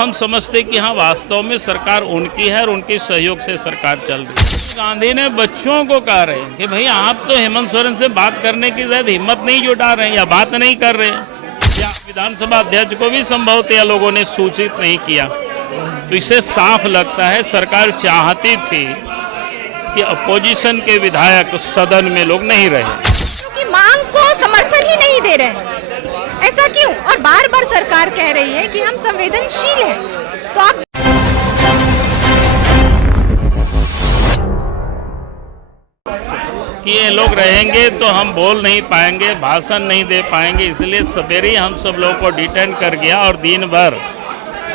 हम समझते कि हाँ वास्तव में सरकार उनकी है और उनके सहयोग से सरकार चल रही है। गांधी ने बच्चों को कहा रहे हैं कि भाई आप तो हेमंत सोरेन से बात करने की शायद हिम्मत नहीं जुटा रहे हैं या बात नहीं कर रहे हैं, या विधानसभा अध्यक्ष को भी संभवतः लोगों ने सूचित नहीं किया। तो इससे साफ लगता है सरकार चाहती थी कि अपोजिशन के विधायक सदन में लोग नहीं रहे, क्योंकि मांग को समर्थन ही नहीं दे रहे। ऐसा क्यों? और बार बार सरकार कह रही है कि हम संवेदनशील हैं। तो आप कि ये लोग रहेंगे तो हम बोल नहीं पाएंगे, भाषण नहीं दे पाएंगे, इसलिए सवेरे ही हम सब लोगों को डिटेन कर गया और दिन भर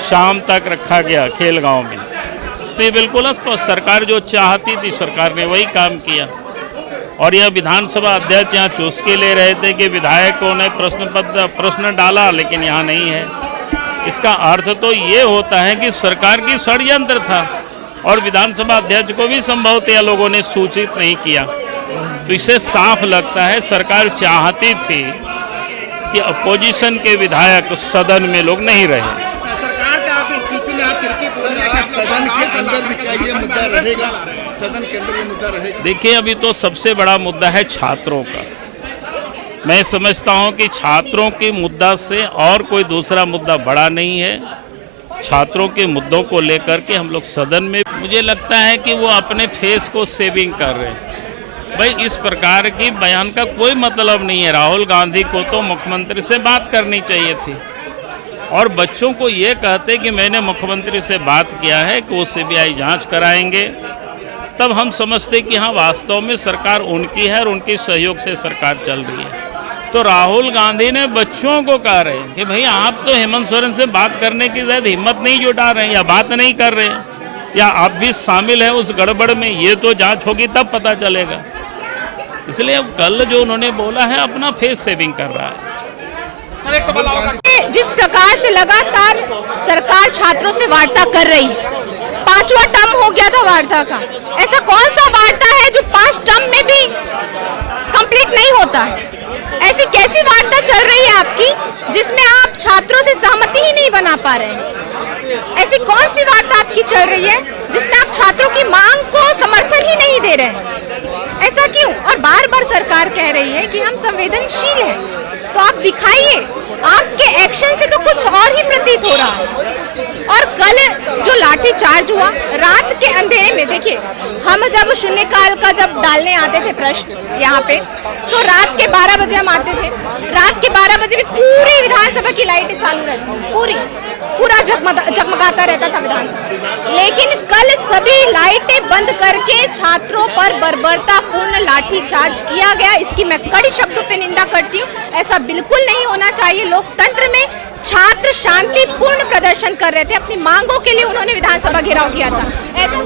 शाम तक रखा गया खेलगांव में। तो ये बिल्कुल स्पष्ट सरकार जो चाहती थी सरकार ने वही काम किया। और यह विधानसभा अध्यक्ष यहाँ चुस्की ले रहे थे कि विधायकों ने प्रश्न डाला लेकिन यहाँ नहीं है। इसका अर्थ तो ये होता है कि सरकार की षड्यंत्र था और विधानसभा अध्यक्ष को भी संभवतः लोगों ने सूचित नहीं किया। तो इससे साफ लगता है सरकार चाहती थी कि अपोजिशन के विधायक सदन में लोग नहीं रहे। सरकार का स्थिति में आप सदन के अंदर भी क्या ये मुद्दा रहेगा? सदन के अंदर ये मुद्दा रहेगा? देखिए, अभी तो सबसे बड़ा मुद्दा है छात्रों का। मैं समझता हूं कि छात्रों के मुद्दा से और कोई दूसरा मुद्दा बड़ा नहीं है। छात्रों के मुद्दों को लेकर के हम लोग सदन में, मुझे लगता है कि वो अपने फेस को सेविंग कर रहे हैं। भाई इस प्रकार की बयान का कोई मतलब नहीं है। राहुल गांधी को तो मुख्यमंत्री से बात करनी चाहिए थी और बच्चों को ये कहते कि मैंने मुख्यमंत्री से बात किया है कि वो सीबीआई जांच कराएंगे, तब हम समझते कि हाँ वास्तव में सरकार उनकी है और उनके सहयोग से सरकार चल रही है। तो राहुल गांधी ने बच्चों को कहा रहे हैं कि भाई आप तो हेमंत सोरेन से बात करने की शायद हिम्मत नहीं जुटा रहे हैं या बात नहीं कर रहे हैं, या आप भी शामिल हैं उस गड़बड़ में, ये तो जांच होगी तब पता चलेगा। इसलिए अब कल जो उन्होंने बोला है अपना फेस सेविंग कर रहा है। जिस प्रकार से लगातार सरकार छात्रों से वार्ता कर रही है, 5वां टर्म हो गया था वार्ता का। ऐसा कौन सा वार्ता है जो 5 टर्म में भी कंप्लीट नहीं होता है? ऐसी कैसी वार्ता चल रही है आपकी जिसमें आप छात्रों से सहमति ही नहीं बना पा रहे हैं? ऐसी कौन सी वार्ता आपकी चल रही है जिसमें आप छात्रों की मांग को समर्थन ही नहीं दे रहे हैं? ऐसा क्यों? और बार बार सरकार कह रही है कि हम संवेदनशील हैं। तो आप दिखाइए, आपके एक्शन से तो कुछ और ही प्रतीत हो रहा है। और कल जो लाठी चार्ज हुआ रात के अंधेरे में, देखिए हम जब शून्यकाल का जब डालने आते थे प्रश्न यहाँ पे, तो रात के 12 बजे हम आते थे। रात के 12 बजे भी पूरी विधानसभा की लाइटें चालू रहती, पूरा जगमगाता रहता था विधानसभा। लेकिन कल सभी लाइटें बंद करके छात्रों पर बर्बरतापूर्ण लाठीचार्ज किया गया। इसकी मैं कड़ी शब्दों पे निंदा करती हूँ। ऐसा बिल्कुल नहीं होना चाहिए। लोकतंत्र में छात्र शांतिपूर्ण प्रदर्शन कर रहे थे, अपनी मांगों के लिए उन्होंने विधानसभा घेराव किया था। ऐसा